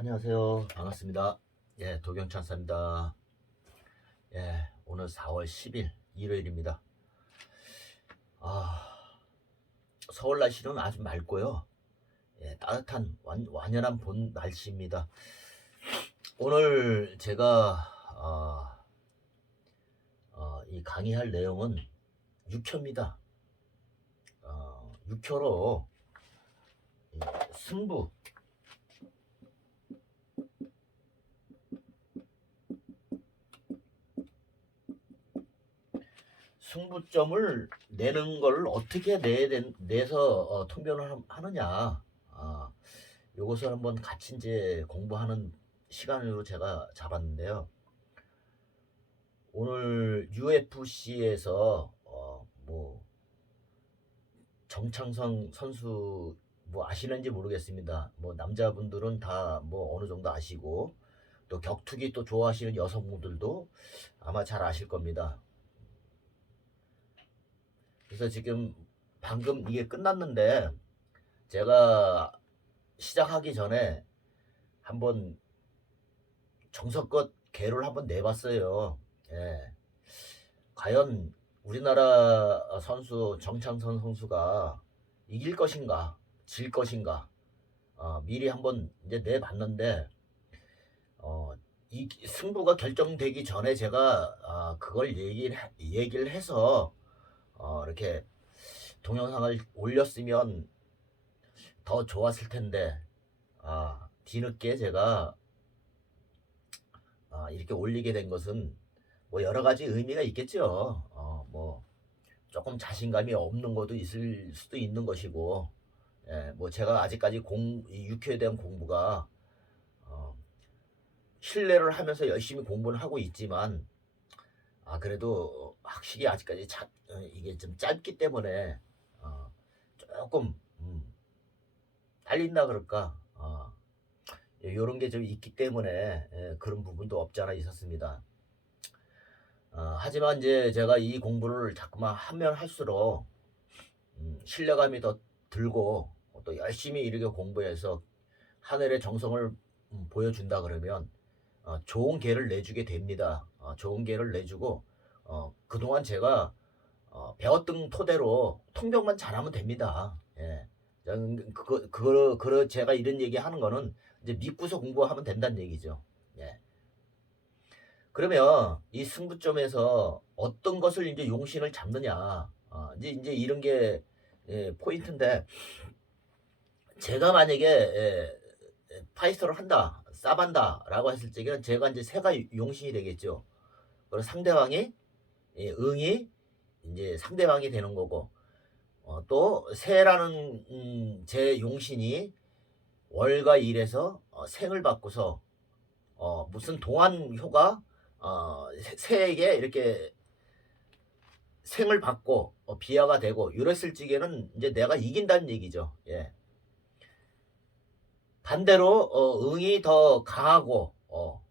안녕하세요. 반갑습니다. 예, 도경찬사입니다. 예, 오늘 4월 10일 일요일입니다. 아, 서울 날씨는 아주 맑고요. 예, 따뜻한 완, 완연한 본 날씨입니다. 오늘 제가 아, 어, 이 강의할 내용은 6표입니다. 어, 6표로 승부 승부점을 내는 걸 어떻게 내, 내서 어, 통변을 하- 하느냐. 아, 요것을 한번 같이 이제 공부하는 시간으로 제가 잡았는데요. 오늘 UFC에서 어, 뭐 정창성 선수 뭐 아시는지 모르겠습니다. 뭐 남자분들은 다 뭐 어느 정도 아시고 또 격투기 또 좋아하시는 여성분들도 아마 잘 아실 겁니다. 그래서 지금 방금 이게 끝났는데 제가 시작하기 전에 한번 정석껏 개를 한번 내봤어요. 예. 과연 우리나라 선수 정창선 선수가 이길 것인가, 질 것인가, 어, 미리 한번 이제 내봤는데, 어, 이 승부가 결정되기 전에 제가 아, 그걸 얘기를, 해- 얘기를 해서 어, 이렇게 동영상을 올렸으면 더 좋았을 텐데, 아, 뒤늦게 제가 아, 이렇게 올리게 된 것은 뭐 여러 가지 의미가 있겠죠. 어, 뭐 조금 자신감이 없는 것도 있을 수도 있는 것이고, 예, 뭐 제가 아직까지 공, 이 육회에 대한 공부가 어, 신뢰를 하면서 열심히 공부는 하고 있지만, 아 그래도 확실히 아직까지 자, 어, 이게 좀 짧기 때문에 어, 조금 음, 달린다 그럴까 어, 이런 게 좀 있기 때문에 예, 그런 부분도 없지 않아 있었습니다. 어, 하지만 이제 제가 이 공부를 자꾸만 하면 할수록 음, 신뢰감이 더 들고 또 열심히 이렇게 공부해서 하늘의 정성을 음, 보여준다 그러면 어, 좋은 개를 내주게 됩니다. 어, 좋은 개를 내주고 어, 그동안 제가 어, 배웠던 토대로 통병만 잘하면 됩니다. 예. 그거 그거 그 제가 이런 얘기 하는 거는 이제 믿고서 공부하면 된다는 얘기죠. 예. 그러면 이 승부점에서 어떤 것을 이제 용신을 잡느냐. 어, 이제 이제 이런 게 예, 포인트인데 제가 만약에 예, 예, 파이터를 한다, 싸반다라고 했을 적에는 제가 이제 새가 용신이 되겠죠. 그리고 상대방이 예, 응이 이제 상대방이 되는 거고 어, 또 새라는 음, 제 용신이 월과 일에서 어, 생을 받고서 어, 무슨 동안효가 어, 새- 새에게 이렇게 생을 받고 어, 비하가 되고 이랬을 적에는 이제 내가 이긴다는 얘기죠. 예. 반대로 어, 응이 더 강하고 어,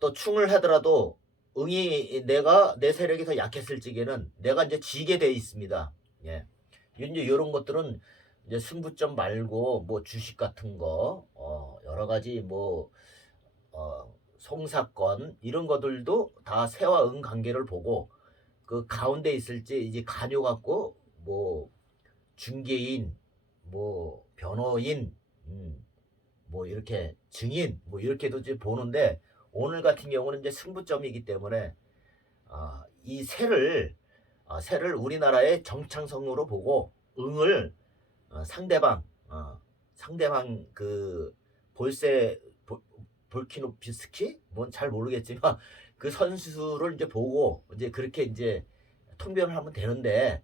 또 충을 하더라도 응이 내가 내 세력이 더 약했을 적에는 내가 이제 지게 돼 있습니다. 예. 이제 이런 것들은 이제 승부점 말고 뭐 주식 같은 거 어, 여러 가지 뭐 어, 송사건 이런 것들도 다 새와 응 관계를 보고 그 가운데 있을지 이제 간요 갖고 뭐 중개인 뭐 변호인 음, 뭐 이렇게 증인 뭐 이렇게도 이제 보는데 오늘 같은 경우는 이제 승부점이기 때문에 아, 이 새를 아, 새를 우리나라의 정창성으로 보고 응을 어, 상대방 어, 상대방 그 볼세 볼- 볼키노피스키 뭔 잘 모르겠지만 그 선수를 이제 보고 이제 그렇게 이제 통변을 하면 되는데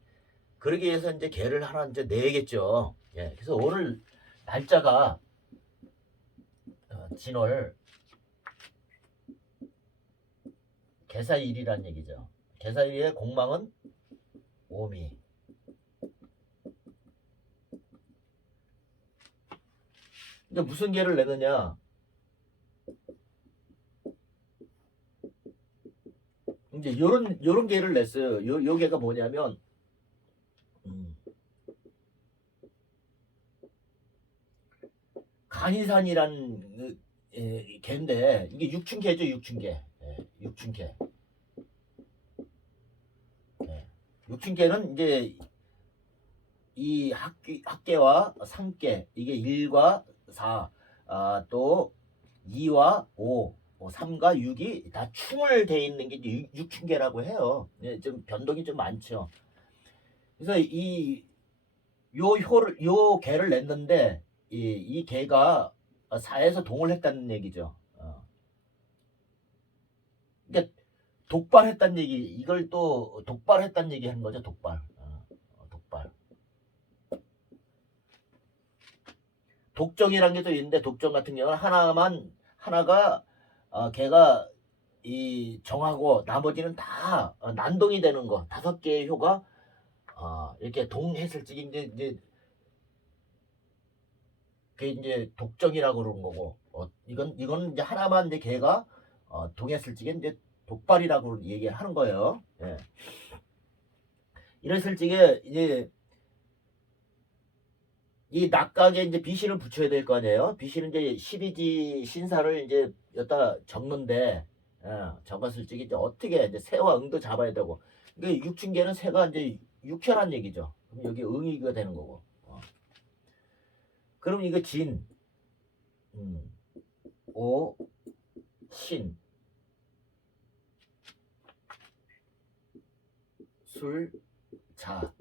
그러기 위해서 이제 개를 하나 이제 내겠죠. 예, 그래서 오늘 날짜가 어, 진월 개사일이란 얘기죠. 개사일의 공망은 오미. 이제 무슨 개를 내느냐? 이제 요런 요런 개를 냈어요. 요, 요 개가 뭐냐면 음, 간이산이란 그, 예, 개인데 이게 육춘개죠 육춘개 예, 육춘개 예, 육춘개는 이제 이 학기, 학계와 상계 이게 1과 4, 아, 또 2와 5, 뭐 3과 6이 다 충을 돼 있는 게 이제 육- 육춘계라고 해요. 예, 좀 변동이 좀 많죠. 그래서 이 요 효를 요 개를 냈는데 이, 이 개가 4에서 동을 했다는 얘기죠. 어. 그러니까 독발했다는 얘기 이걸 또 독발했다는 얘기 하는 거죠. 독발. 어, 어, 독발. 독정이라는 게 또 있는데 독정 같은 경우는 하나만 하나가 어, 걔가 이 정하고 나머지는 다 어, 난동이 되는 거 다섯 개의 효가 어, 이렇게 동했을 때 이제 이제 그게 이제 독정이라고 그러는 거고 어, 이건 이건 이제 하나만 이제 걔가 어, 적에 이제 독발이라고 얘기하는 거예요. 예. 이랬을 적에 이제 이 낙각에 이제 비신을 붙여야 될 거 아니에요. 비신은 이제 12지 신사를 이제 여기다 적는데 어, 적었을 적에 이제 어떻게 이제 새와 응도 잡아야 되고 그러니까 육춘계는 새가 이제 육혈한 얘기죠. 그럼 여기 응이가 되는 거고. 어. 그럼 이거 진, 음, 오, 신, 술, 자,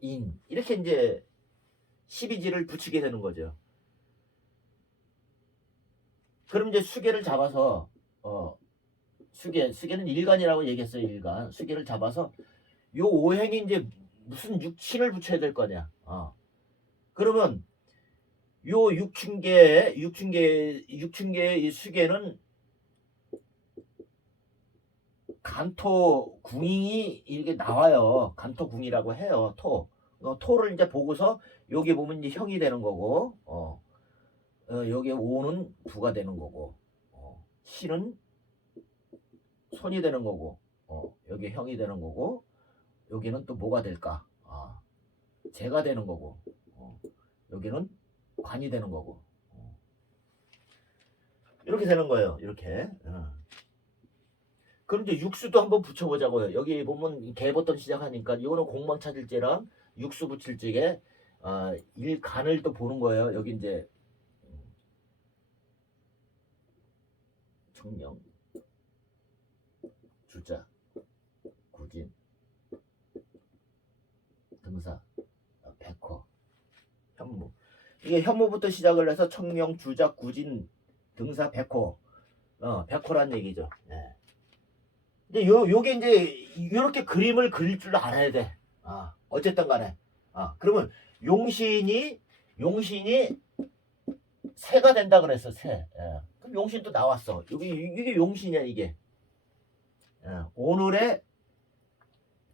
인 이렇게 이제 12지를 붙이게 되는 거죠. 그럼 이제 수계를 잡아서 어 수계 수계는 일간이라고 얘기했어요 일간 수계를 잡아서 요 오행이 이제 무슨 육신을 붙여야 될 거냐. 어. 그러면 요 육춘계 육춘계 육춘계의 이 수계는 간토 궁이 이렇게 나와요. 간토 궁이라고 해요. 토. 어, 토를 이제 보고서 여기 보면 이제 형이 되는 거고, 어, 어 여기 오는 부가 되는 거고, 어, 실은 손이 되는 거고, 어, 여기 형이 되는 거고, 여기는 또 뭐가 될까? 아, 재가 되는 거고, 어, 여기는 관이 되는 거고, 어. 이렇게 되는 거예요. 이렇게. 어. 그럼 이제 육수도 한번 붙여보자고요. 여기 보면 개부터 시작하니까 이거는 공망 찾을제랑 육수 붙일 적에 아, 일간을 또 보는 거예요. 여기 이제 음, 청령, 주자, 구진, 등사, 아, 백호, 현무. 이게 현무부터 시작을 해서 청명, 주자, 구진, 등사, 백호. 어, 백호란 얘기죠. 네. 근데 요 요게 이제 요렇게 그림을 그릴 줄 알아야 돼. 아, 어쨌든 간에. 아, 그러면 용신이 용신이 새가 된다 그랬어, 새. 예. 그럼 용신도 나왔어. 여기 이게 용신이야, 이게. 예. 오늘의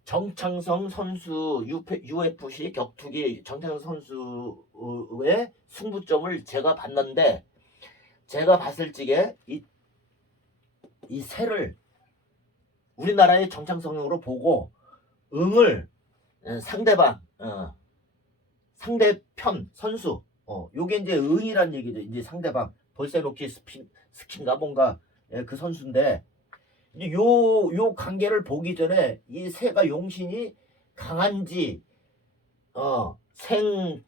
정창성 선수 UFC 격투기 정창성 선수의 승부점을 제가 봤는데 제가 봤을 적에 이, 이 새를 우리나라의 정창성으로 보고 응을 어, 상대방 어, 상대편 선수 어 요게 이제 응이란 얘기죠. 이제 상대방 벌세노키 스킨 스킨가 뭔가 예, 그 선수인데 요 요 관계를 보기 전에 이 새가 용신이 강한지 어 생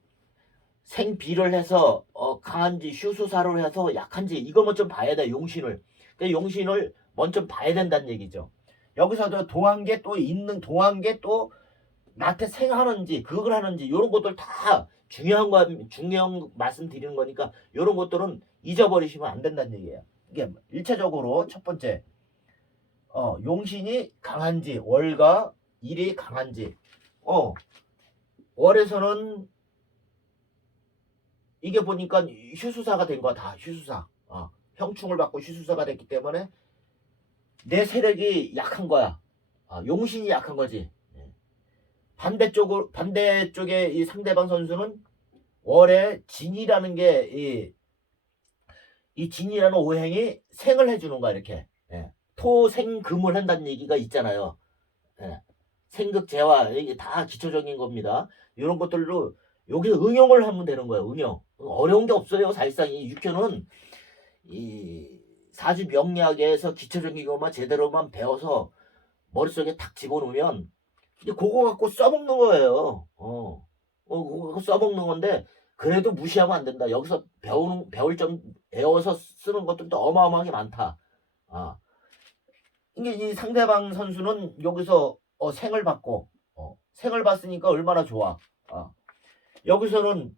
생비를 해서 어 강한지 휴수사를 해서 약한지 이거 먼저 봐야 돼 용신을 그 용신을 먼저 봐야 된다는 얘기죠. 여기서도 게또 있는 게또 나한테 생하는지 그걸 하는지 이런 것들 다 중요한 거 중요한 말씀 드리는 거니까 이런 것들은 잊어버리시면 안 된다는 얘기예요. 이게 일차적으로 첫 번째 어 용신이 강한지 월과 일이 강한지 어 월에서는 이게 보니까 휴수사가 된 거야 다 휴수사 어, 형충을 받고 휴수사가 됐기 때문에 내 세력이 약한 거야. 아, 용신이 약한 거지. 예. 반대쪽으로 반대쪽에 이 상대방 선수는 월에 진이라는 게 이 이 진이라는 오행이 생을 해주는 거야 이렇게 예. 토생금을 한다는 얘기가 있잖아요. 예. 생극 재화 이게 다 기초적인 겁니다. 이런 것들로 여기서 응용을 하면 되는 거예요. 응용. 어려운 게 없어요. 사실상 이 육효는 이 사주 명리학에서 기초적인 것만 제대로만 배워서 머릿속에 탁 집어넣으면 이제 그거 갖고 써먹는 거예요. 어, 어 그거 갖고 써먹는 건데 그래도 무시하면 안 된다. 여기서 배우는 배울 점 배워서 쓰는 것들도 어마어마하게 많다. 아 이게 이 상대방 선수는 여기서 어, 생을 받고 어, 생을 받으니까 얼마나 좋아. 아. 여기서는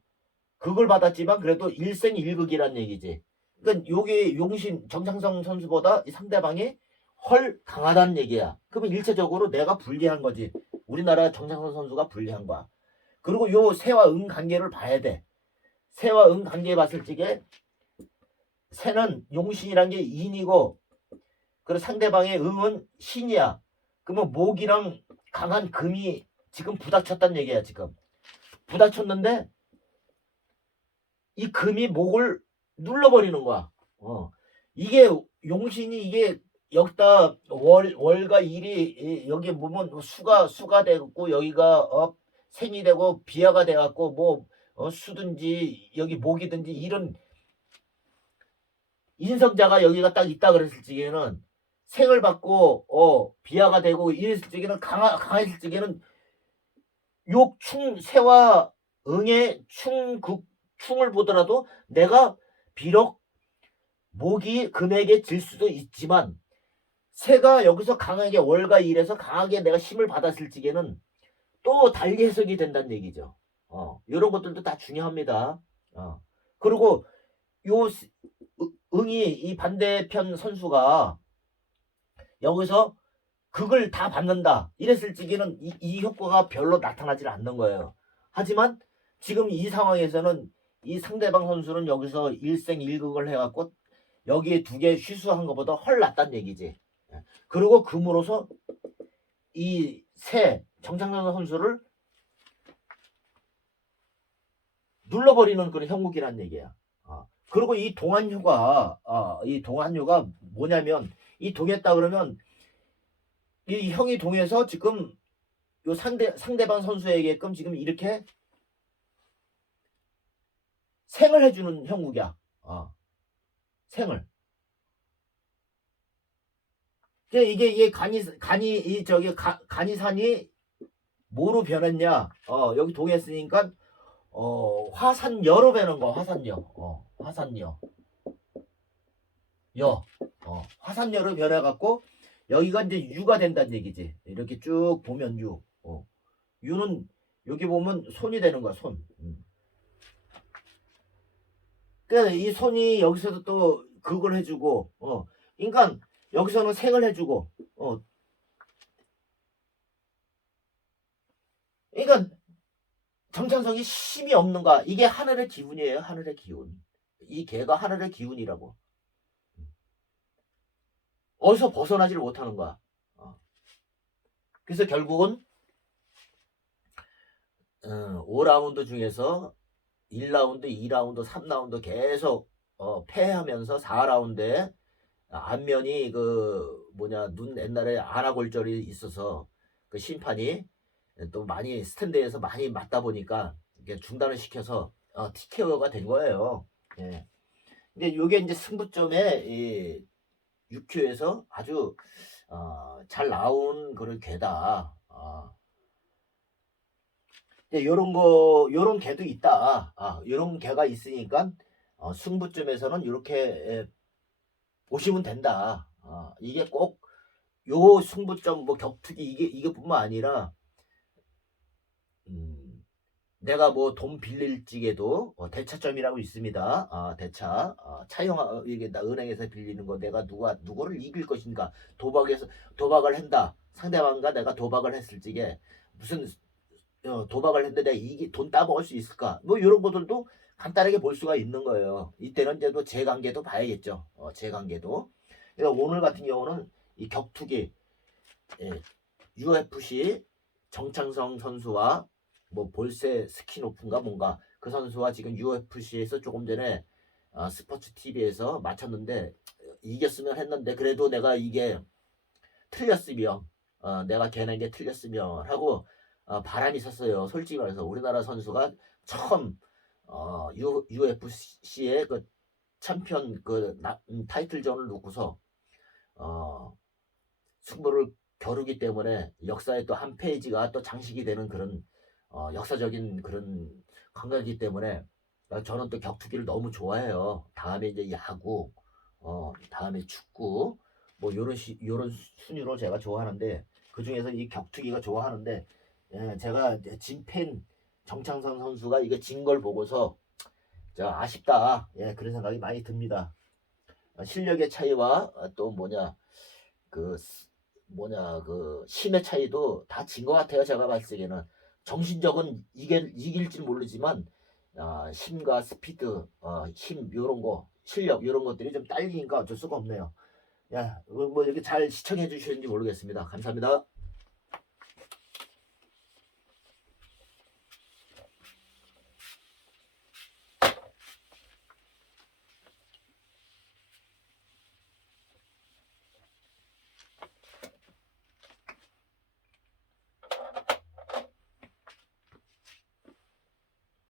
극을 받았지만 그래도 일생 일극이란 얘기지. 그러니까 요게 용신 정창성 선수보다 이 상대방이 헐 강하다는 얘기야. 그러면 일체적으로 내가 불리한 거지. 우리나라 정창성 선수가 불리한 거야. 그리고 요 새와 응 관계를 봐야 돼. 새와 응 관계 봤을 적에 새는 용신이란 게 인이고 그리고 상대방의 응은 신이야. 그러면 목이랑 강한 금이 지금 부닥쳤단 얘기야 지금. 부닥쳤는데 이 금이 목을 눌러버리는 거야. 어. 이게 용신이 이게 여기다 월 월과 일이 이- 여기 보면 수가 수가 되고 여기가 어 생이 되고 비하가 돼 갖고 뭐 어, 수든지 여기 목이든지 이런 인성자가 여기가 딱 있다 그랬을 적에는 생을 받고 어 비하가 되고 이랬을 적에는 강하 강했을 적에는 욕충 새와 응의 충극 충을 보더라도 내가 비록 목이 금에게 질 수도 있지만 새가 여기서 강하게 월과 일에서 강하게 내가 힘을 받았을 적에는 또 달리 해석이 된다는 얘기죠. 어, 이런 것들도 다 중요합니다. 어. 그리고 요 응이 이 반대편 선수가 여기서 극을 다 받는다 이랬을 적에는 이, 이 효과가 별로 나타나질 않는 거예요. 하지만 지금 이 상황에서는 이 상대방 선수는 여기서 일생 일극을 해갖고 여기에 두 개 쉬수한 것보다 헐 낫단 얘기지. 예. 그리고 금으로서 이 새 정창선 선수를 눌러버리는 그런 형국이란 얘기야. 어. 그리고 이 동안효가 어, 이 동안효가 뭐냐면 이 동했다 그러면 이 형이 동해서 지금 요 상대 상대방 선수에게끔 지금 이렇게 생을 해주는 형국이야. 어. 생을. 이게 이게 이게 간이 간이 이 저기 가, 간이산이 뭐로 변했냐? 어 여기 동했으니까 어 화산여로 변한 거 화산여. 어 화산여. 여. 어 화산여로 변해갖고 여기가 이제 유가 된다는 얘기지. 이렇게 쭉 보면 유. 어 유는 여기 보면 손이 되는 거야 손. 음. 그러니까 이 손이 여기서도 또 그걸 해주고 어 그러니까 여기서는 생을 해주고 어 그러니까 정창석이 힘이 없는가 이게 하늘의 기운이에요 하늘의 기운 이 개가 하늘의 기운이라고 어디서 벗어나지를 못하는 거야 어. 그래서 결국은 어, 5라운드 중에서 1라운드, 2라운드, 3라운드 계속 어, 패하면서 4라운드에 안면이 그 뭐냐 눈 옛날에 안아골절이 있어서 그 심판이 또 많이 스탠드에서 많이 맞다 보니까 이게 중단을 시켜서 어, TKO가 된 거예요. 예. 근데 요게 이제 승부점에 이 6큐에서 아주 어, 잘 나온 그런. 어. 근데 요런 거 요런 개도 있다. 아, 요런 개가 있으니까 어, 승부점에서는 이렇게 예, 보시면 된다. 아, 이게 꼭 요 승부점 뭐 격투기 이게 이게뿐만 아니라 음, 내가 뭐 돈 빌릴 적에도 어, 대차점이라고 있습니다. 아, 대차 아, 차용 아, 이게 나 은행에서 빌리는 거 내가 누가 누구를 이길 것인가 도박에서 도박을 한다. 상대방과 내가 도박을 했을 적에 무슨 어, 도박을 했는데 내가 이게 돈 따먹을 수 있을까? 뭐 이런 것들도 간단하게 볼 수가 있는 거예요. 이때는 이제 또 재관계도 봐야겠죠. 어, 재관계도. 그러니까 오늘 같은 경우는 이 격투기 예, UFC 정창성 선수와 뭐 볼세 스키노프인가 뭔가 그 선수와 지금 UFC에서 조금 전에 어, 스포츠 TV에서 맞췄는데 이겼으면 했는데 그래도 내가 이게 틀렸으면 어, 내가 걔네게 틀렸으면 하고 어, 바람이 있었어요. 솔직히 말해서 우리나라 선수가 처음 어, UFC의 그 챔피언 그 나- 음, 타이틀전을 놓고서 어, 승부를 겨루기 때문에 역사의 또 한 페이지가 또 장식이 되는 그런 어, 역사적인 그런 관계이기 때문에 어, 저는 또 격투기를 너무 좋아해요. 다음에 이제 야구, 어, 다음에 축구, 뭐 요런 시, 요런 순위로 제가 좋아하는데 그 중에서 이 격투기가 좋아하는데 예, 제가 진팬 정창선 선수가 이거 진걸 보고서 저 아쉽다. 예, 그런 생각이 많이 듭니다. 어, 실력의 차이와 어, 또 뭐냐 그 스- 뭐냐 그 힘의 차이도 다 진 것 같아요. 제가 봤을 때는 정신적은 이길 이길지 모르지만 아, 힘과 스피드, 어, 힘 요런 거 실력 요런 것들이 좀 딸리니까 어쩔 수가 없네요. 야, 뭐 이렇게 잘 시청해 주시는지 모르겠습니다. 감사합니다.